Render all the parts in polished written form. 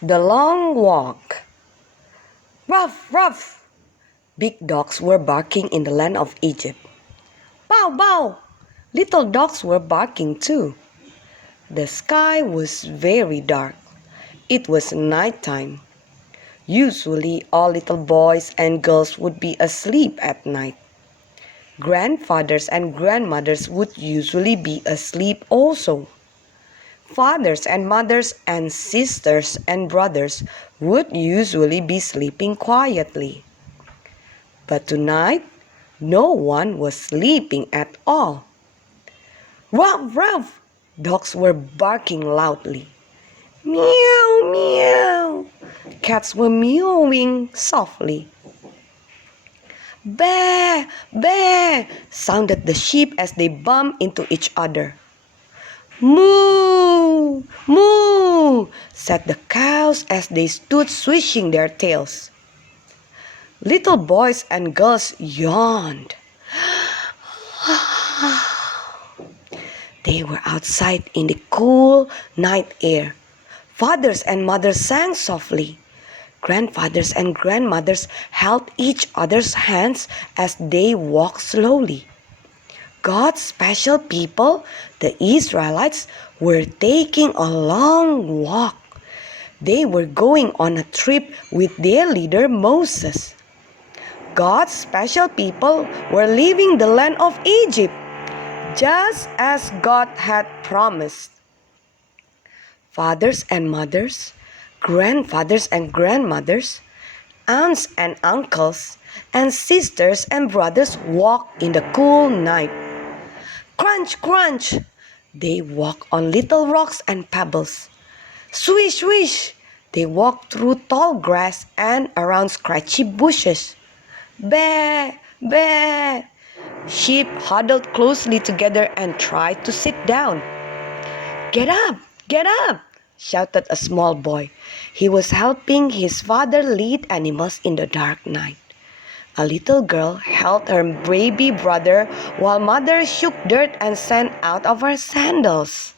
The long walk. Ruff, ruff! Big dogs were barking in the land of Egypt. Bow, bow! Little dogs were barking too. The sky was very dark. It was night time. Usually all little boys and girls would be asleep at night. Grandfathers and grandmothers would usually be asleep also. Fathers and mothers and sisters and brothers would usually be sleeping quietly. But tonight, no one was sleeping at all. Ruff, ruff! Dogs were barking loudly. Meow, meow! Cats were meowing softly. Bah, bah! Sounded the sheep as they bumped into each other. Moo! Moo! Said the cows as they stood swishing their tails. Little boys and girls yawned. They were outside in the cool night air. Fathers and mothers sang softly. Grandfathers and grandmothers held each other's hands as they walked slowly. God's special people, the Israelites, were taking a long walk. They were going on a trip with their leader Moses. God's special people were leaving the land of Egypt, just as God had promised. Fathers and mothers, grandfathers and grandmothers, aunts and uncles, and sisters and brothers walked in the cool night. Crunch, crunch! They walked on little rocks and pebbles. Swish, swish! They walked through tall grass and around scratchy bushes. Bah, bah! Sheep huddled closely together and tried to sit down. Get up! Get up! Shouted a small boy. He was helping his father lead animals in the dark night. A little girl held her baby brother while mother shook dirt and sand out of her sandals.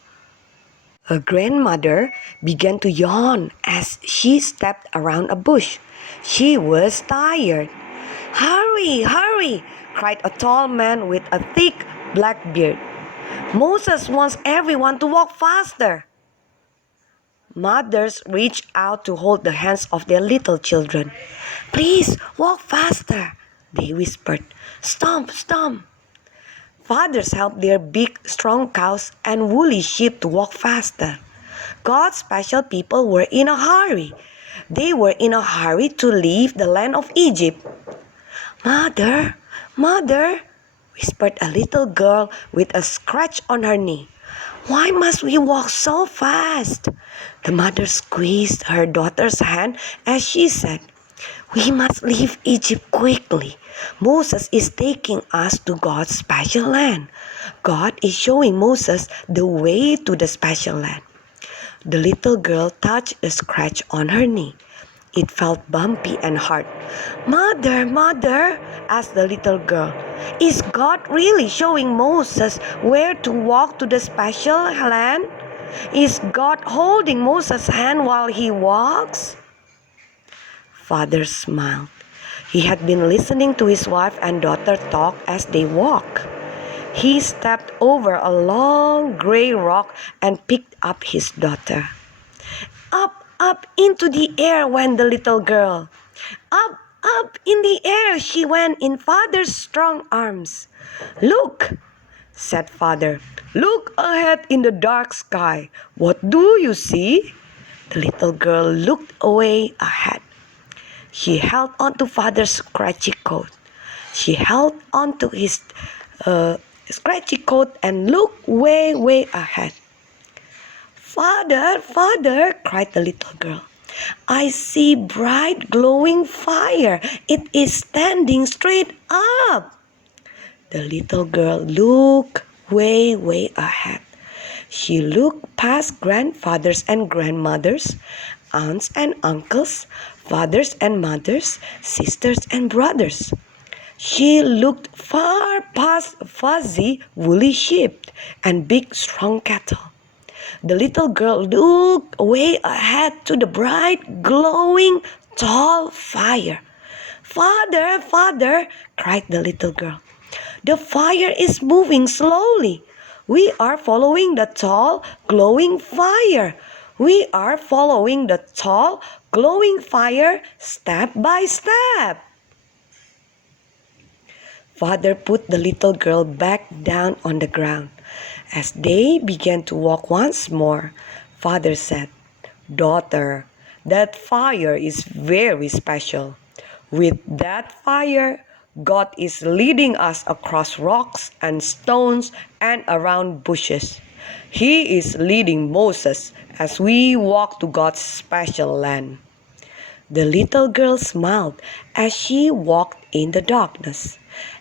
A grandmother began to yawn as she stepped around a bush. She was tired. Hurry, hurry! Cried a tall man with a thick black beard. Moses wants everyone to walk faster. Mothers reached out to hold the hands of their little children. Please, walk faster, they whispered. Stomp, stomp. Fathers helped their big, strong cows and woolly sheep to walk faster. God's special people were in a hurry. They were in a hurry to leave the land of Egypt. Mother, mother, whispered a little girl with a scratch on her knee. Why must we walk so fast? The mother squeezed her daughter's hand as she said, We must leave Egypt quickly. Moses is taking us to God's special land. God is showing Moses the way to the special land. The little girl touched the scratch on her knee. It felt bumpy and hard. Mother, mother, asked the little girl, is God really showing Moses where to walk to the special land? Is God holding Moses' hand while he walks? Father smiled. He had been listening to his wife and daughter talk as they walked. He stepped over a long gray rock and picked up his daughter. Up into the air went the little girl. Up in the air she went in Father's strong arms. Look, said Father. Look ahead in the dark sky. What do you see? The little girl looked away ahead. She held onto Father's scratchy coat. She held onto his scratchy coat and looked way, way ahead. Father, Father, cried the little girl. I see bright glowing fire. It is standing straight up. The little girl looked way, way ahead. She looked past grandfathers and grandmothers, aunts and uncles, fathers and mothers, sisters and brothers. She looked far past fuzzy, woolly sheep and big, strong cattle. The little girl looked way ahead to the bright, glowing, tall fire. "Father, father," cried the little girl, "the fire is moving slowly. We are following the tall, glowing fire. We are following the tall, glowing fire step by step." Father put the little girl back down on the ground. As they began to walk once more, Father said, "Daughter, that fire is very special. With that fire, God is leading us across rocks and stones and around bushes. He is leading Moses as we walk to God's special land." The little girl smiled as she walked in the darkness.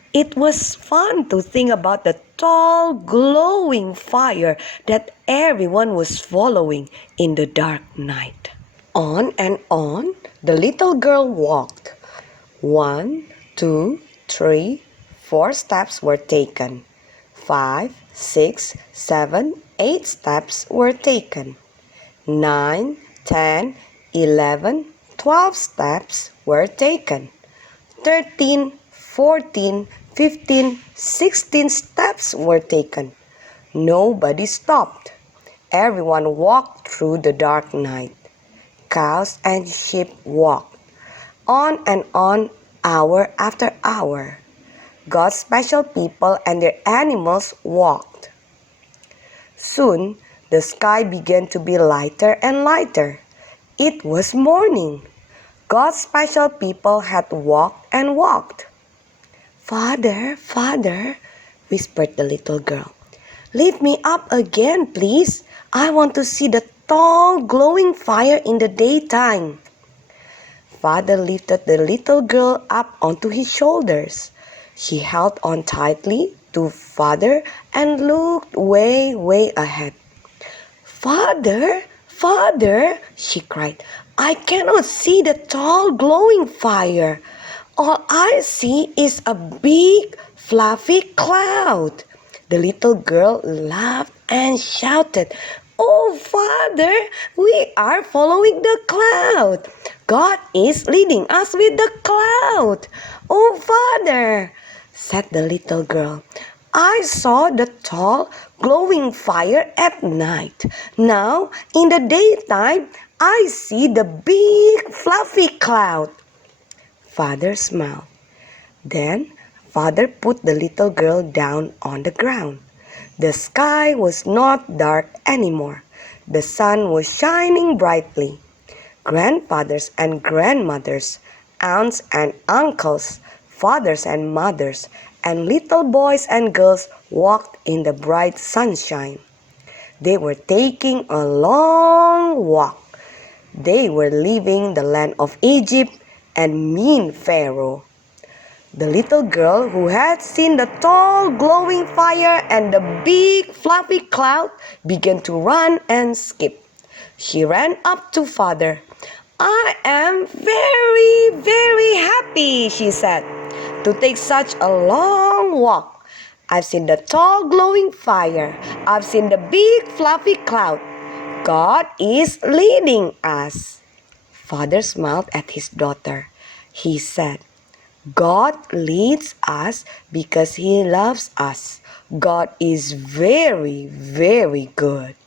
It was fun to think about the tall, glowing fire that everyone was following in the dark night. On and on, the little girl walked. 1, 2, 3, 4 steps were taken. 5, 6, 7, 8 steps were taken. 9, 10, 11, 12 steps were taken. 13, 14, 15, 16 steps were taken. Nobody stopped. Everyone walked through the dark night. Cows and sheep walked. On and on, hour after hour. God's special people and their animals walked. Soon, the sky began to be lighter and lighter. It was morning. God's special people had walked and walked. "Father, father," whispered the little girl, "lift me up again, please. I want to see the tall, glowing fire in the daytime." Father lifted the little girl up onto his shoulders. She held on tightly to Father and looked way, way ahead. "Father, father," she cried, "I cannot see the tall, glowing fire. All I see is a big, fluffy cloud." The little girl laughed and shouted, "Oh, Father, we are following the cloud. God is leading us with the cloud." "Oh, Father," said the little girl, "I saw the tall, glowing fire at night. Now, in the daytime, I see the big, fluffy cloud." Father smiled. Then Father put the little girl down on the ground. The sky was not dark anymore. The sun was shining brightly. Grandfathers and grandmothers, aunts and uncles, fathers and mothers, and little boys and girls walked in the bright sunshine. They were taking a long walk. They were leaving the land of Egypt and mean Pharaoh. The little girl who had seen the tall glowing fire and the big fluffy cloud began to run and skip. She ran up to Father. "I am very, very happy," she said, "to take such a long walk. I've seen the tall glowing fire. I've seen the big fluffy cloud. God is leading us." Father smiled at his daughter. He said, "God leads us because He loves us. God is very, very good."